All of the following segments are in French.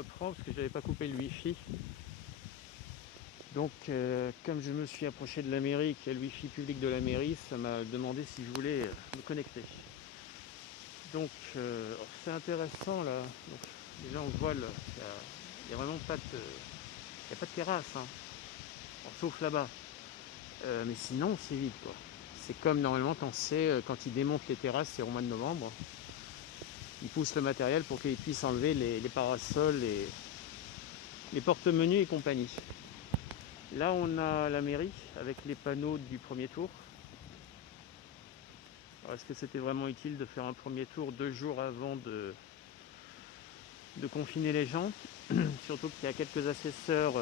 reprend parce que j'avais pas coupé le wifi. Donc comme je me suis approché de la mairie, qu'il y a le wifi public de la mairie, ça m'a demandé si je voulais me connecter. Donc c'est intéressant là. Donc, déjà on voit il n'y a vraiment pas de, y a pas de terrasse, hein. Alors, sauf là-bas. Mais sinon c'est vide quoi. C'est comme normalement quand ils démontent les terrasses, c'est au mois de novembre. Ils poussent le matériel pour qu'ils puissent enlever les parasols et les porte-menus et compagnie. Là on a la mairie avec les panneaux du premier tour. Alors, est-ce que c'était vraiment utile de faire un premier tour 2 jours avant de confiner les gens? Surtout qu'il y a quelques assesseurs,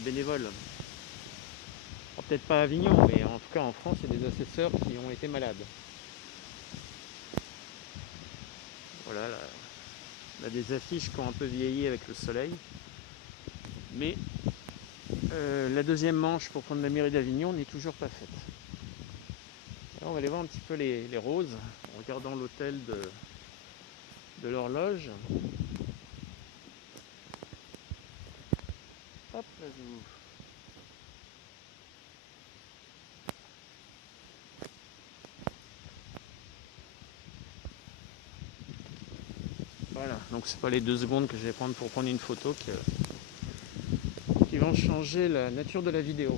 bénévoles. Alors, peut-être pas à Avignon, mais en tout cas en France, il y a des assesseurs qui ont été malades. Voilà, là, on a des affiches qui ont un peu vieilli avec le soleil. Mais la deuxième manche pour prendre la mairie d'Avignon n'est toujours pas faite. Alors, on va aller voir un petit peu les roses en regardant l'hôtel de l'horloge. Hop, là, voilà, donc c'est pas les 2 secondes que je vais prendre pour prendre une photo qui vont changer la nature de la vidéo.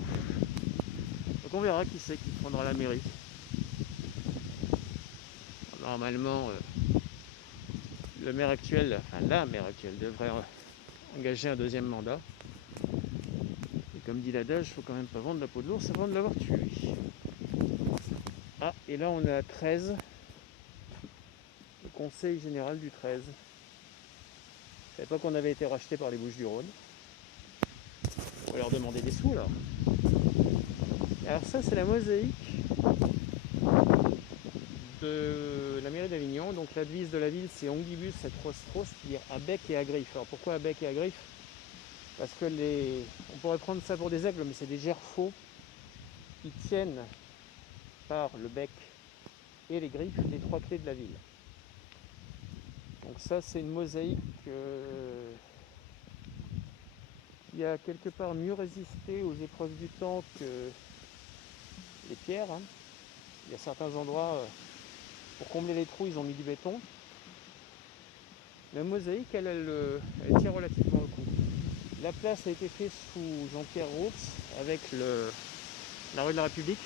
Donc on verra qui c'est qui prendra la mairie. Normalement, la maire actuelle devrait engager un deuxième mandat. Et comme dit l'adage, il faut quand même pas vendre la peau de l'ours avant de l'avoir tué. Ah, et là on est à 13, le conseil général du 13. Je savais pas qu'on avait été racheté par les Bouches-du-Rhône. On va leur demander des sous alors. Alors ça c'est la mosaïque de la mairie d'Avignon. Donc la devise de la ville c'est Ongibus et Rostros, c'est-à-dire à bec et à griffe. Alors pourquoi à bec et à griffe? Parce que on pourrait prendre ça pour des aigles, mais c'est des gerfaux qui tiennent par le bec et les griffes les 3 clés de la ville. Donc ça c'est une mosaïque qui a quelque part mieux résisté aux épreuves du temps que les pierres, hein. Il y a certains endroits, pour combler les trous, ils ont mis du béton. La mosaïque, elle tient relativement le coup. La place a été faite sous Jean-Pierre Roux avec la rue de la République.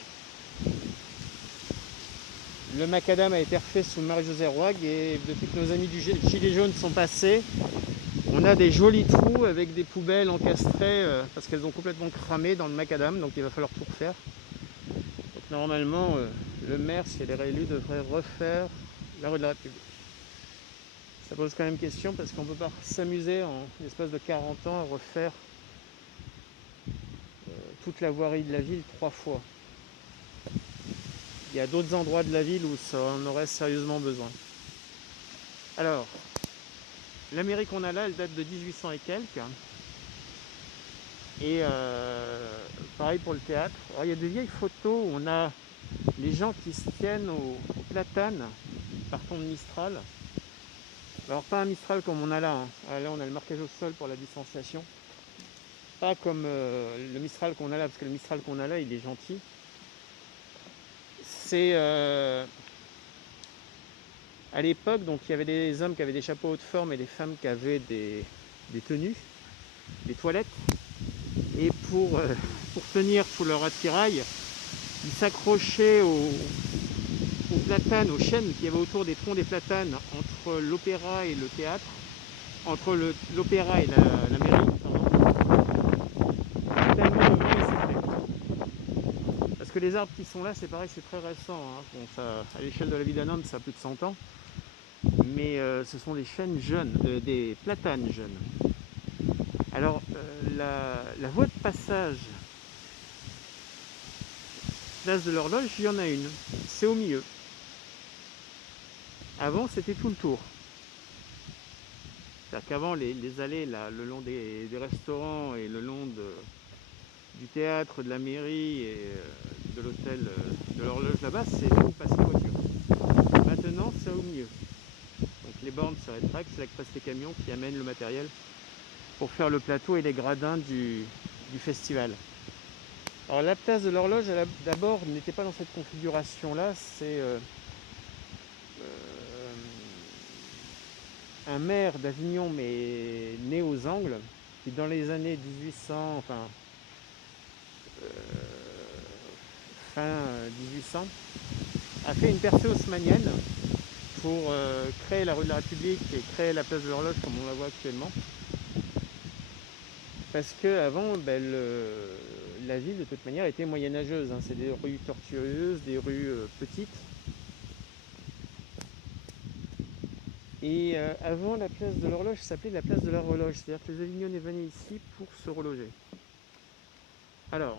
Le macadam a été refait sous Marie-Josée Roig et depuis que nos amis du Gilet jaune sont passés, on a des jolis trous avec des poubelles encastrées parce qu'elles ont complètement cramé dans le macadam, donc il va falloir tout refaire. Donc normalement, le maire, si elle est réélue, devrait refaire la rue de la République. Ça pose quand même question parce qu'on ne peut pas s'amuser en l'espace de 40 ans à refaire toute la voirie de la ville 3 fois. Il y a d'autres endroits de la ville où ça en aurait sérieusement besoin. Alors, la mairie qu'on a là, elle date de 1800 et quelques. Et pareil pour le théâtre. Alors, il y a des vieilles photos où on a les gens qui se tiennent au platane partant de Mistral. Alors pas un Mistral comme on a là, hein. Là on a le marquage au sol pour la distanciation. Pas comme le Mistral qu'on a là, parce que le Mistral qu'on a là il est gentil. C'est à l'époque, donc il y avait des hommes qui avaient des chapeaux haute forme et des femmes qui avaient des tenues, des toilettes. Et pour tenir tout leur attirail, ils s'accrochaient aux platanes, aux chaînes qu'il y avait autour des troncs des platanes entre l'opéra et le théâtre, entre l'opéra et la mairie, tellement le vent est secret. Parce que les arbres qui sont là, c'est pareil, c'est très récent, hein. Bon, ça, à l'échelle de la vie d'un homme, ça a plus de 100 ans, mais ce sont des chênes jeunes, des platanes jeunes. Alors, la voie de passage place de l'horloge, il y en a une, c'est au milieu. Avant, c'était tout le tour. C'est-à-dire qu'avant, les allées là, le long des restaurants et le long du théâtre, de la mairie et de l'hôtel de l'horloge là-bas, c'est où passer en voiture. Maintenant, c'est au milieu. Donc les bords Ferret Track, c'est l'Express les camions qui amène le matériel pour faire le plateau et les gradins du festival. Alors la place de l'horloge, d'abord, n'était pas dans cette configuration-là, c'est un maire d'Avignon, mais né aux Angles, qui dans les années 1800, fin 1800, a fait une percée haussmannienne pour créer la rue de la République et créer la place de l'horloge comme on la voit actuellement. Parce qu'avant, la ville de toute manière était moyenâgeuse, hein. C'est des rues tortueuses, des rues petites. Et avant, la place de l'horloge s'appelait la place de la Reloge, c'est-à-dire que les Avignonnais venaient ici pour se reloger. Alors,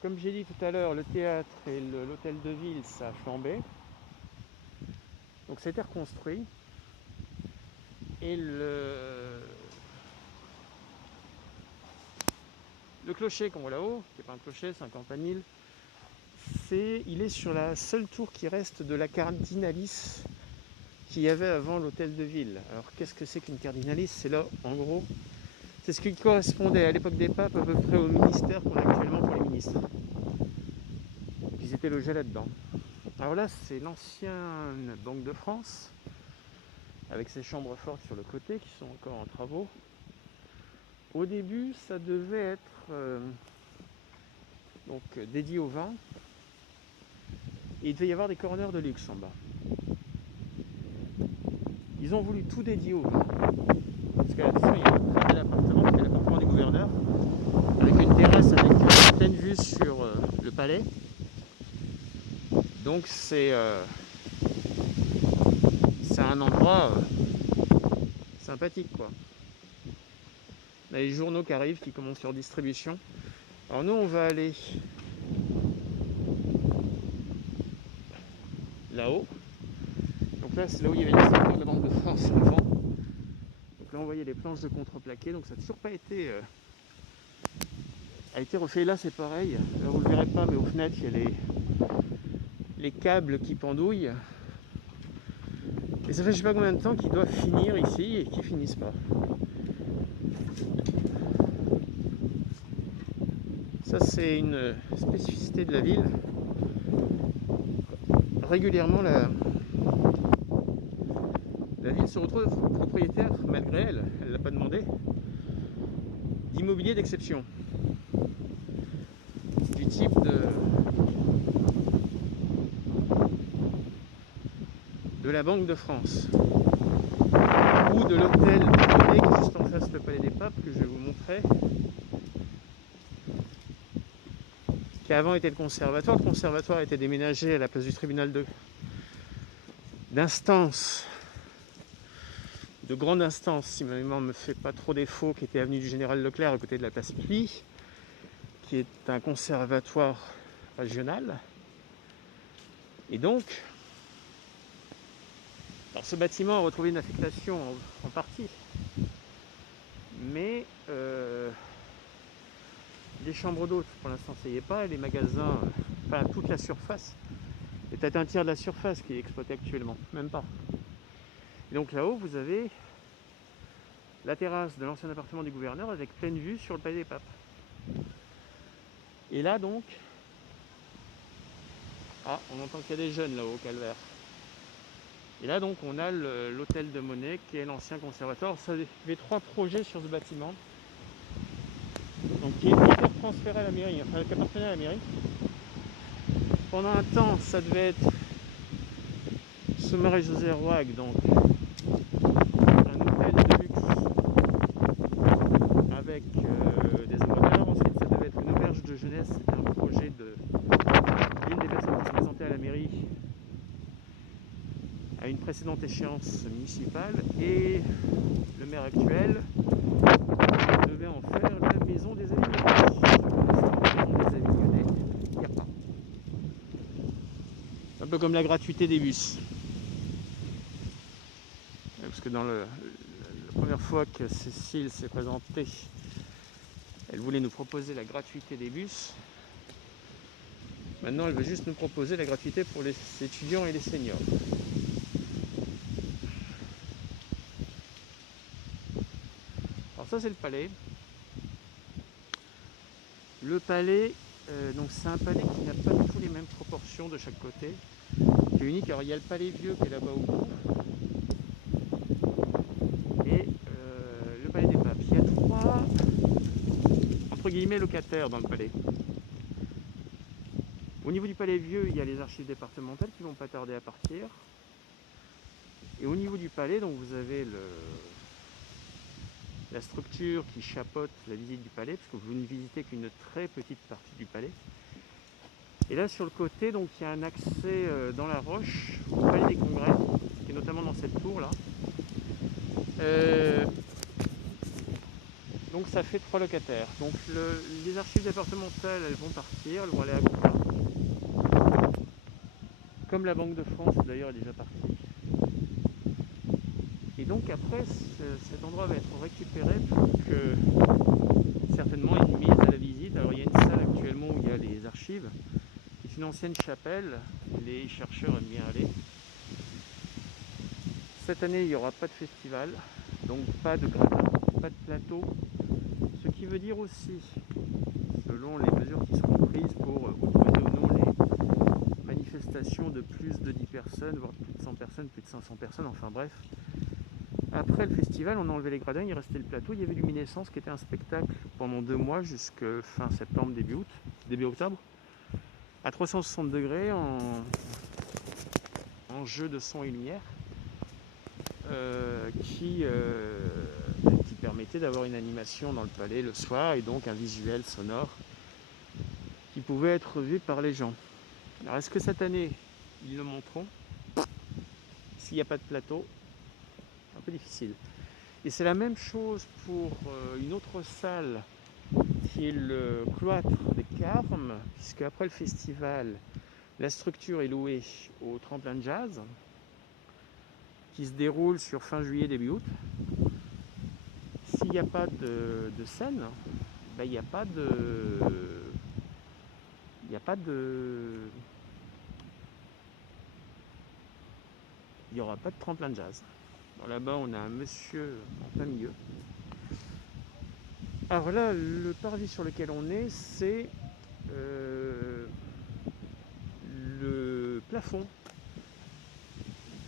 comme j'ai dit tout à l'heure, le théâtre et l'hôtel de ville, ça a flambé. Donc ça a été reconstruit. Et le clocher qu'on voit là-haut, qui n'est pas un clocher, c'est un campanile, il est sur la seule tour qui reste de la cardinalice qu'il y avait avant l'hôtel de ville. Alors qu'est-ce que c'est qu'une cardinalice? C'est là, en gros, c'est ce qui correspondait à l'époque des papes à peu près au ministère qu'on a actuellement pour les ministres. Ils étaient logés là-dedans. Alors là, c'est l'ancienne Banque de France, avec ses chambres fortes sur le côté, qui sont encore en travaux. Au début, ça devait être dédié au vin. Et il devait y avoir des corners de luxe en bas. Ils ont voulu tout dédier au vin. Parce qu'à la fin, il y a un très bel appartement, qui est l'appartement du gouverneur, avec une terrasse avec une pleine vue sur le palais. Donc c'est un endroit sympathique, quoi. On a les journaux qui arrivent, qui commencent leur distribution. Alors nous, on va aller là-haut. Donc là, c'est là où il y avait les secteurs de la Banque de France avant. Donc là, on voyait les planches de contreplaqué. Donc ça n'a toujours pas été a été refait. Là, c'est pareil. Là, vous ne le verrez pas, mais aux fenêtres, il y a les câbles qui pendouillent. Et ça fait je sais pas combien de temps qu'ils doivent finir ici et qu'ils finissent pas. Ça, c'est une spécificité de la ville. Régulièrement, la ville se retrouve propriétaire, malgré elle ne l'a pas demandé, d'immobilier d'exception. Du type de la Banque de France. Ou de l'hôtel qui est juste en face le Palais des Papes, que je vais vous montrer. Qui avant était le conservatoire. Le conservatoire a été déménagé à la place du tribunal d'instance, de grande instance, si ma mémoire ne me fait pas trop défaut, qui était avenue du Général Leclerc à côté de la place Pli, qui est un conservatoire régional. Et donc, alors ce bâtiment a retrouvé une affectation en partie, mais les chambres d'hôtes, pour l'instant, ça y est pas. Les magasins, toute la surface, et peut-être un tiers de la surface qui est exploitée actuellement, même pas. Et donc là-haut, vous avez la terrasse de l'ancien appartement du gouverneur avec pleine vue sur le Palais des Papes. Et là, donc, on entend qu'il y a des jeunes là-haut au calvaire. Et là, donc, on a l'hôtel de Monet, qui est l'ancien conservatoire. Ça avait 3 projets sur ce bâtiment. Donc, qui est transféré à la mairie, enfin, qui appartenait à la mairie. Pendant un temps, ça devait être ce Marie-Josée Roig, donc un hôtel de luxe avec des abonneurs. Ensuite, ça devait être une auberge de jeunesse. C'était un projet d'une des personnes qui se présentaient à la mairie à une précédente échéance municipale. Et le maire actuel devait en faire la maison des Avignonnais. Il n'y a pas. Un peu comme la gratuité des bus. Parce que la première fois que Cécile s'est présentée, elle voulait nous proposer la gratuité des bus. Maintenant, elle veut juste nous proposer la gratuité pour les étudiants et les seniors. ça c'est le palais. Le palais, donc c'est un palais qui n'a pas du tout les mêmes proportions de chaque côté, qui est unique. Alors il y a le palais vieux qui est là-bas au bout, et le palais des papes. Il y a trois, entre guillemets, locataires dans le palais. Au niveau du palais vieux, il y a les archives départementales qui vont pas tarder à partir. Et au niveau du palais, donc vous avez la structure qui chapeaute la visite du palais, parce que vous ne visitez qu'une très petite partie du palais. Et là sur le côté, donc il y a un accès dans la roche au palais des congrès, qui est notamment dans cette tour là. Donc ça fait trois locataires. Donc les archives départementales, elles vont partir, elles vont aller à Gouin. Comme la Banque de France d'ailleurs est déjà partie. Et donc après, cet endroit va être récupéré pour que certainement une mise à la visite. Alors il y a une salle actuellement où il y a les archives, qui est une ancienne chapelle, les chercheurs aiment bien aller. Cette année il n'y aura pas de festival, donc pas de gradin, pas de plateau, ce qui veut dire aussi, selon les mesures qui seront prises pour autoriser ou non les manifestations de plus de 10 personnes, voire plus de 100 personnes, plus de 500 personnes, enfin bref. Après le festival, on a enlevé les gradins, il restait le plateau, il y avait Luminescence qui était un spectacle pendant 2 mois jusqu'à fin septembre, début octobre, à 360 degrés en jeu de son et lumière, qui permettait d'avoir une animation dans le palais le soir et donc un visuel sonore qui pouvait être vu par les gens. Alors est-ce que cette année ils le montreront? S'il n'y a pas de plateau, un peu difficile. Et c'est la même chose pour une autre salle qui est le cloître des Carmes, puisque après le festival, la structure est louée au tremplin de jazz qui se déroule sur fin juillet, début août. S'il n'y a pas de scène, ben, il n'y a pas de... Il n'y aura pas de tremplin de jazz. Là-bas, on a un monsieur en plein milieu. Alors là, le parvis sur lequel on est, c'est le plafond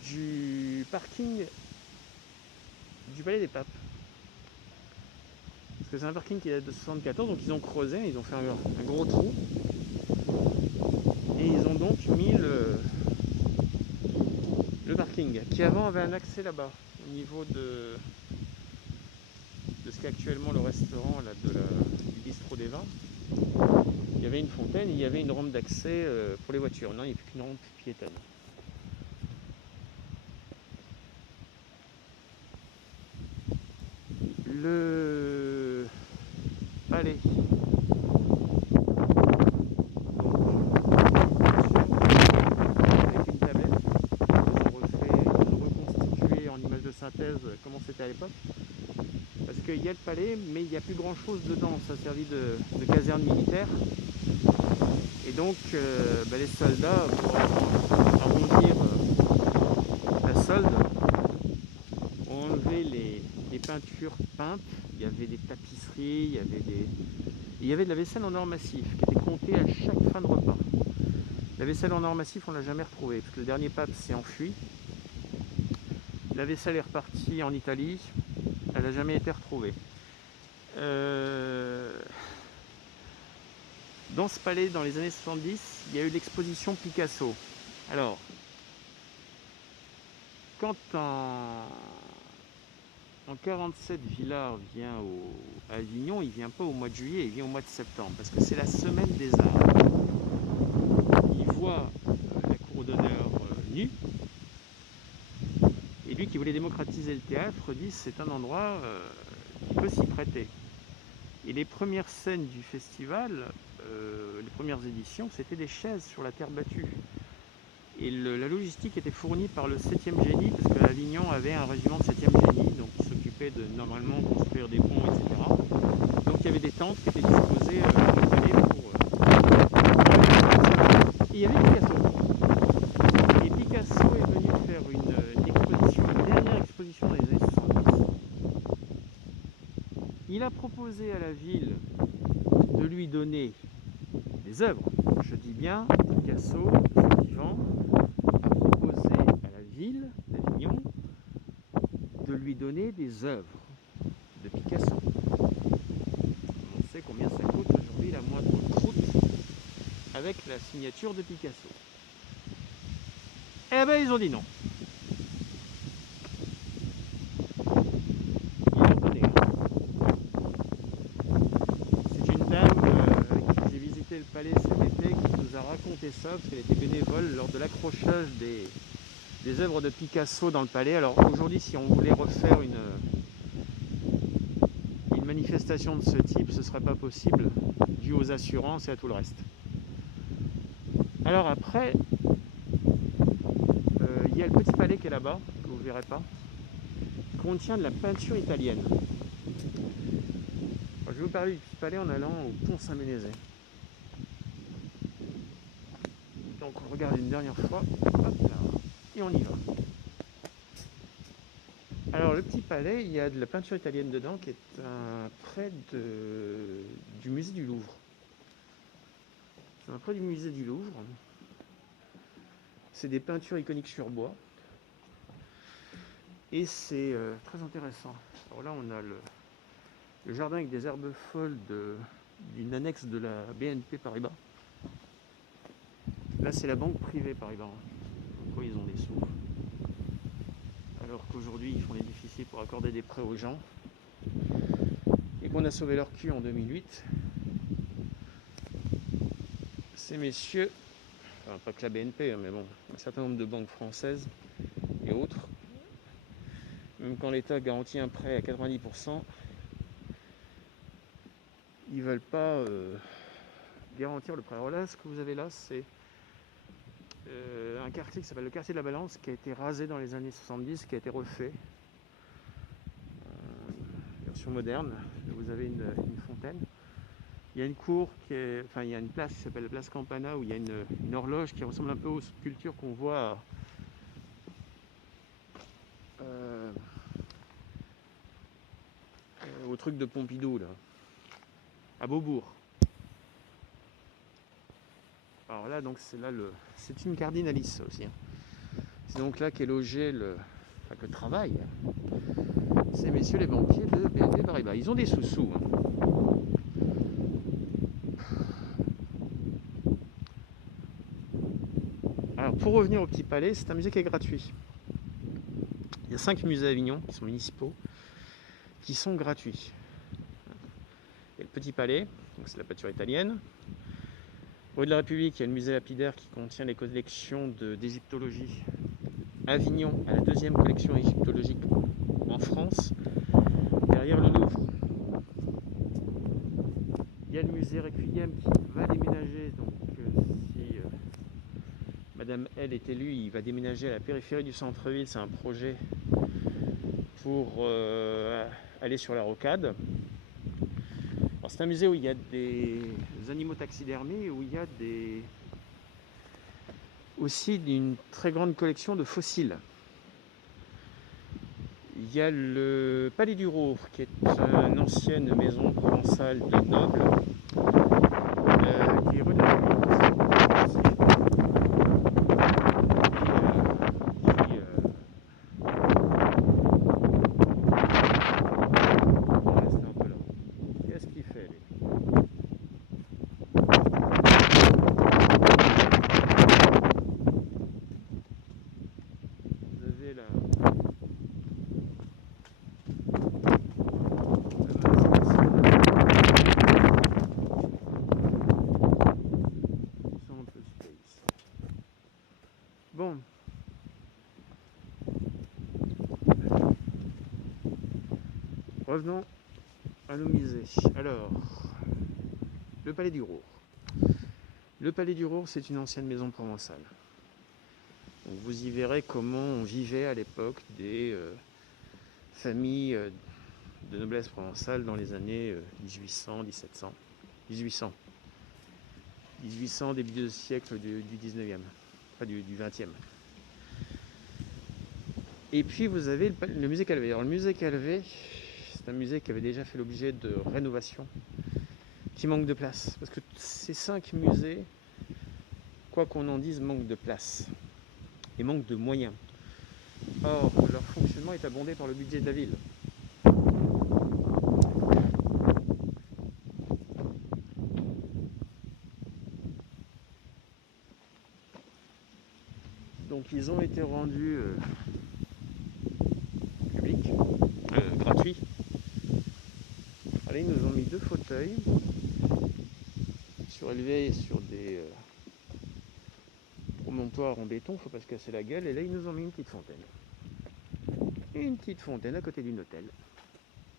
du parking du Palais des Papes. Parce que c'est un parking qui date de 74, donc ils ont creusé, ils ont fait un gros trou. Et ils ont donc mis le parking, qui avant avait un accès là-bas, au niveau de ce qu'est actuellement le restaurant là, du bistrot des vins. Il y avait une fontaine et il y avait une rampe d'accès pour les voitures. Non, il n'y a plus qu'une rampe piétonne. Le palais. Avec une tablette, ils ont reconstitué en image de synthèse comment c'était à l'époque. Parce qu'il y a le palais, mais il n'y a plus grand chose dedans. Ça a servi de caserne militaire. Et donc, les soldats, pour arrondir la solde, ont enlevé les peintures peintes. Il y avait des tapisseries, il y avait de la vaisselle en or massif qui était comptée à chaque fin de repas. La vaisselle en or massif, on ne l'a jamais retrouvée, parce que le dernier pape s'est enfui. La vaisselle est repartie en Italie. Elle n'a jamais été retrouvée. Dans ce palais, dans les années 70, il y a eu l'exposition Picasso. Alors, quand en 47 Villard vient à Avignon, il ne vient pas au mois de juillet, il vient au mois de septembre, parce que c'est la semaine des arts. Il voit la cour d'honneur nue, et lui qui voulait démocratiser le théâtre dit c'est un endroit qui peut s'y prêter. Et les premières scènes du festival, les premières éditions, c'était des chaises sur la terre battue. Et la logistique était fournie par le 7e génie, parce que Avignon avait un régiment de 7e génie, donc qui s'occupait de normalement construire des ponts, etc. Donc il y avait des tentes qui étaient disposées dans le palais Et il y avait Picasso. Et Picasso est venu faire une exposition, une dernière exposition dans les années 70. il a proposé à la ville de lui donner des œuvres. Je dis bien, Picasso, son vivant, a proposé à la ville d'Avignon de lui donner des œuvres de Picasso. On sait combien ça coûte aujourd'hui la moindre croûte avec la signature de Picasso. Eh ben ils ont dit non. Ils ont donné. C'est une dame avec qui j'ai visité le palais cet été qui nous a raconté ça, parce qu'elle était bénévole lors de l'accrochage des œuvres de Picasso dans le palais. Alors aujourd'hui, si on voulait refaire une manifestation de ce type, ce ne serait pas possible, dû aux assurances et à tout le reste. Alors après, il y a le petit palais qui est là-bas, que vous ne verrez pas, qui contient de la peinture italienne. Alors, je vais vous parler du petit palais en allant au pont Saint-Ménézet. Donc on regarde une dernière fois, hop là, et on y va. Alors le petit palais, il y a de la peinture italienne dedans qui est près du musée du Louvre. C'est près du musée du Louvre. C'est des peintures iconiques sur bois. Et c'est très intéressant. Alors là, on a le jardin avec des herbes folles d'une annexe de la BNP Paribas. Là, c'est la banque privée Paribas. Pourquoi ils ont des sous? Alors qu'aujourd'hui, ils font les difficiles pour accorder des prêts aux gens. Et qu'on a sauvé leur cul en 2008. Ces messieurs, enfin pas que la BNP, mais bon, un certain nombre de banques françaises et autres, même quand l'État garantit un prêt à 90%, ils ne veulent pas garantir le prêt. Alors là, ce que vous avez là, c'est un quartier qui s'appelle le quartier de la Balance, qui a été rasé dans les années 70, qui a été refait. Version moderne. Vous avez une fontaine. Il y a une cour il y a une place qui s'appelle la place Campana, où il y a une horloge qui ressemble un peu aux sculptures qu'on voit au truc de Pompidou, là, à Beaubourg. Alors là, donc c'est une cardinalis, ça aussi. C'est donc là qu'est logé que travaillent ces messieurs les banquiers de BNP Paribas. Ils ont des sous-sous. Alors pour revenir au Petit Palais, c'est un musée qui est gratuit. Il y a 5 musées à Avignon qui sont municipaux, qui sont gratuits. Il y a le Petit Palais, donc c'est la peinture italienne. Rue de la République, il y a le musée lapidaire qui contient les collections d'égyptologie. Avignon a la 2e collection égyptologique en France, derrière le Louvre. Il y a le musée Requiem qui va déménager, donc si Madame L est élue, il va déménager à la périphérie du centre-ville. C'est un projet pour aller sur la rocade. C'est un musée où il y a des animaux taxidermés, où il y a aussi une très grande collection de fossiles. Il y a le Palais du Rouvre, qui est une ancienne maison provençale de nobles, qui est rue de la République. Qu'est-ce qu'il fait, lui? Vous avez la Bon. Revenons à nos musées. Alors, le Palais du Rouvre. Le Palais du Rouvre, c'est une ancienne maison provençale. Donc vous y verrez comment on vivait à l'époque des familles de noblesse provençale dans les années 1800, 1700, 1800. 1800, début du siècle du 19e, enfin du 20e. Et puis vous avez le musée Calvé. Alors le musée Calvé, c'est un musée qui avait déjà fait l'objet de rénovation, qui manque de place. Parce que ces 5 musées, quoi qu'on en dise, manquent de place et manquent de moyens. Or, leur fonctionnement est abondé par le budget de la ville. Donc ils ont été rendus publics, gratuits. Là, ils nous ont mis 2 fauteuils surélevés sur des promontoires en béton, faut pas se casser la gueule. Et là, ils nous ont mis une petite fontaine. Une petite fontaine à côté du Notel.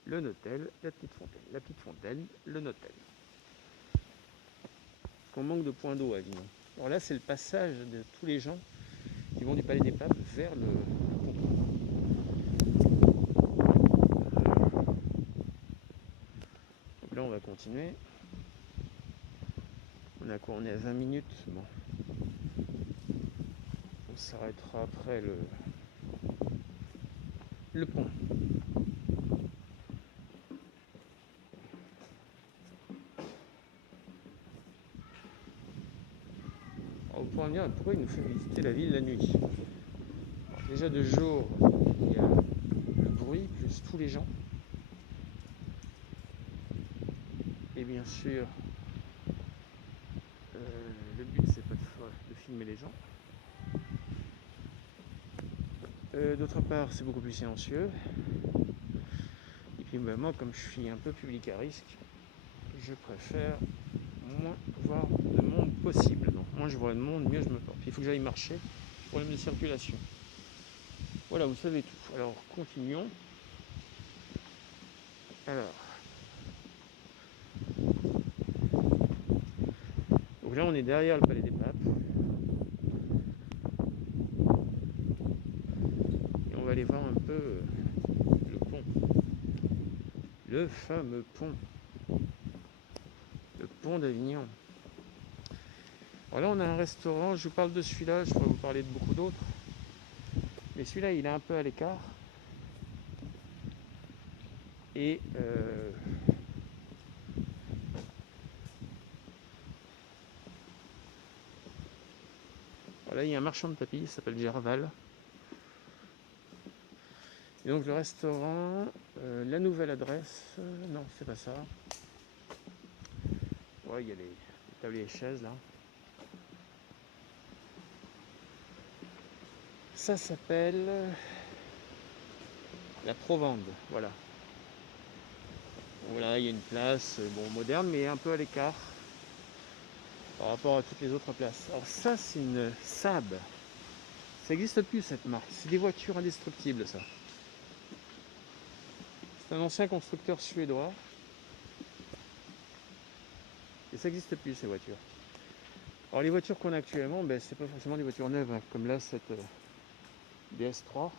Le Notel, la petite fontaine, le Notel. Parce qu'on manque de points d'eau à Avignon. Alors là, c'est le passage de tous les gens qui vont du Palais des Papes vers le pont. Donc là, on va continuer. On a quoi? On est à 20 minutes. Bon. On s'arrêtera après le pont. Alors, vous pourrez me dire pourquoi il nous fait visiter la ville la nuit. Alors, déjà de jour, il y a le bruit plus tous les gens. Et bien sûr, le but c'est pas de filmer les gens. D'autre part, c'est beaucoup plus silencieux. Et puis moi, comme je suis un peu public à risque, je préfère moins voir de monde possible. Donc, moins je vois de monde, mieux je me porte. Il faut que j'aille marcher, problème de circulation. Voilà, vous savez tout. Alors, continuons. Alors, donc là, on est derrière le Palais des Papes. Et on va aller voir un peu le pont. Le fameux pont. Le pont d'Avignon. Alors là, on a un restaurant. Je vous parle de celui-là. Je pourrais vous parler de beaucoup d'autres. Mais celui-là, il est un peu à l'écart. Et voilà, il y a un marchand de tapis, il s'appelle Gerval. Et donc le restaurant, la nouvelle adresse, non, c'est pas ça. Ouais, il y a les tables et les chaises là. Ça s'appelle la Provende, voilà. Voilà, il y a une place, bon, moderne, mais un peu à l'écart par rapport à toutes les autres places. Alors ça, c'est une Saab. Ça n'existe plus cette marque. C'est des voitures indestructibles, ça. C'est un ancien constructeur suédois. Et ça n'existe plus, ces voitures. Alors les voitures qu'on a actuellement, ben, c'est pas forcément des voitures neuves, hein, comme là, cette DS3.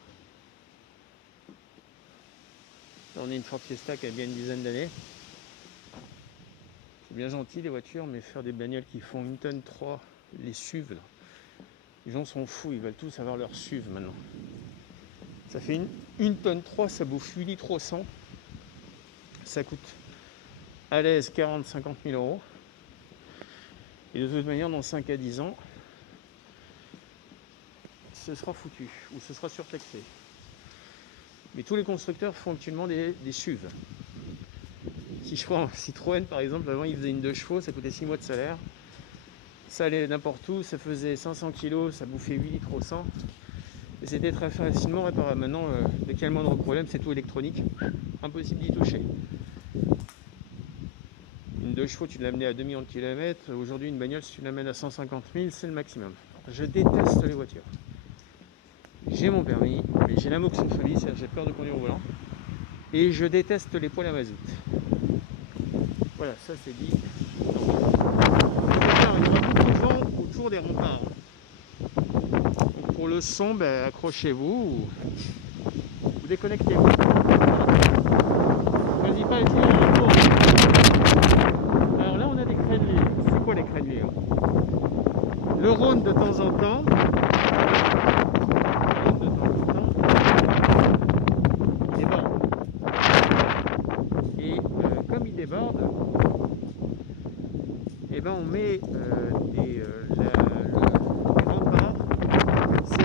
Là, on a une Ford Fiesta qui a bien une dizaine d'années. C'est bien gentil les voitures, mais faire des bagnoles qui font 1,3 tonne, les SUV, là. Les gens sont fous, ils veulent tous avoir leur SUV maintenant. Ça fait 1,3 tonne, ça bouffe 8 litres au 100. Ça coûte à l'aise 40-50 000 euros. Et de toute manière, dans 5 à 10 ans, ce sera foutu, ou ce sera surtaxé. Mais tous les constructeurs font actuellement des SUV. Si je prends Citroën par exemple, avant ils faisaient une 2 chevaux, ça coûtait 6 mois de salaire. Ça allait n'importe où, ça faisait 500 kg, ça bouffait 8 litres au 100. Et c'était très facilement réparable. Maintenant, dès qu'il y a le moindre problème, c'est tout électronique. Impossible d'y toucher. Une 2 chevaux, tu l'amenais à 2 millions de kilomètres. Aujourd'hui, une bagnole, si tu l'amènes à 150 000, c'est le maximum. Je déteste les voitures. J'ai mon permis, mais j'ai l'amoxophonie, c'est-à-dire j'ai peur de conduire au volant. Et je déteste les poêles à mazout. Voilà, ça c'est dit. Donc, il y aura beaucoup de vent autour des remparts. Donc, pour le son, ben, accrochez-vous ou déconnectez-vous. Choisis pas utiliser un tour. Alors là, on a des crénelés. C'est quoi les crénelés, hein? Le Rhône de temps en temps. Et bon. on met les remparts, c'est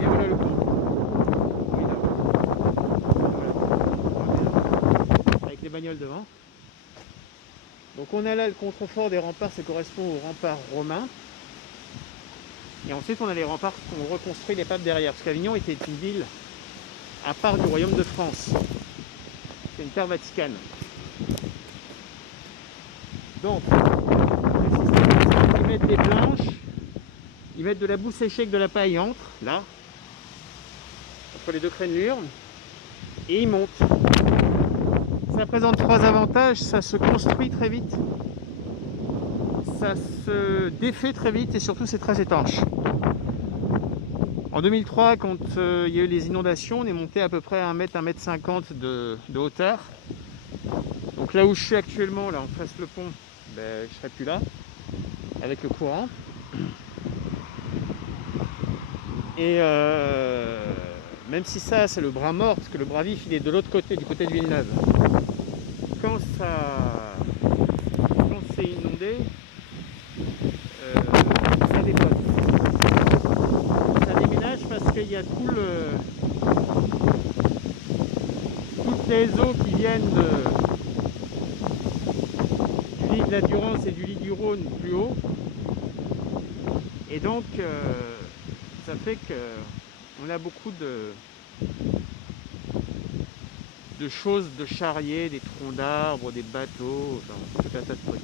et voilà le pont. Oui, là. Voilà. Avec les bagnoles devant. Donc on a là le contrefort des remparts, ça correspond aux remparts romains. Et ensuite on a les remparts qu'on reconstruit les papes derrière, parce qu'Avignon était une ville à part du royaume de France. C'est une terre vaticane. Donc, le système, ils mettent des planches, ils mettent de la boue séchée avec de la paille entre les deux crénelures, et ils montent. Ça présente trois avantages: ça se construit très vite, ça se défait très vite et surtout c'est très étanche. En 2003, quand il y a eu les inondations, on est monté à peu près à 1 mètre, 1,50 m de hauteur. Donc là où je suis actuellement, là en face le pont, ben, je ne serai plus là, avec le courant. Et même si ça, c'est le bras mort, parce que le bras vif, il est de l'autre côté, du côté de Villeneuve. Quand c'est inondé, ça dépote. Ça déménage parce qu'il y a toutes les eaux qui viennent du lit de la Durance et du lit du Rhône plus haut. Et donc, ça fait qu'on a beaucoup de choses, de charriers, des troncs d'arbres, des bateaux, enfin, tout un tas de trucs.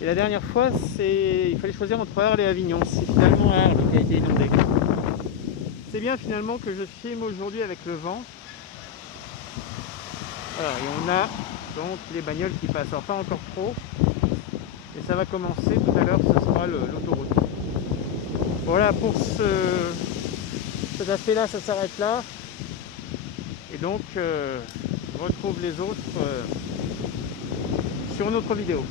Et la dernière fois, il fallait choisir entre Arles et Avignon. C'est finalement Arles qui a été inondé. C'est bien finalement que je filme aujourd'hui avec le vent. Voilà, et on a donc les bagnoles qui passent. Alors pas encore trop, et ça va commencer tout à l'heure, ce sera l'autoroute. Voilà, pour cet aspect-là, ça s'arrête là. Et donc, je retrouve les autres sur une autre vidéo.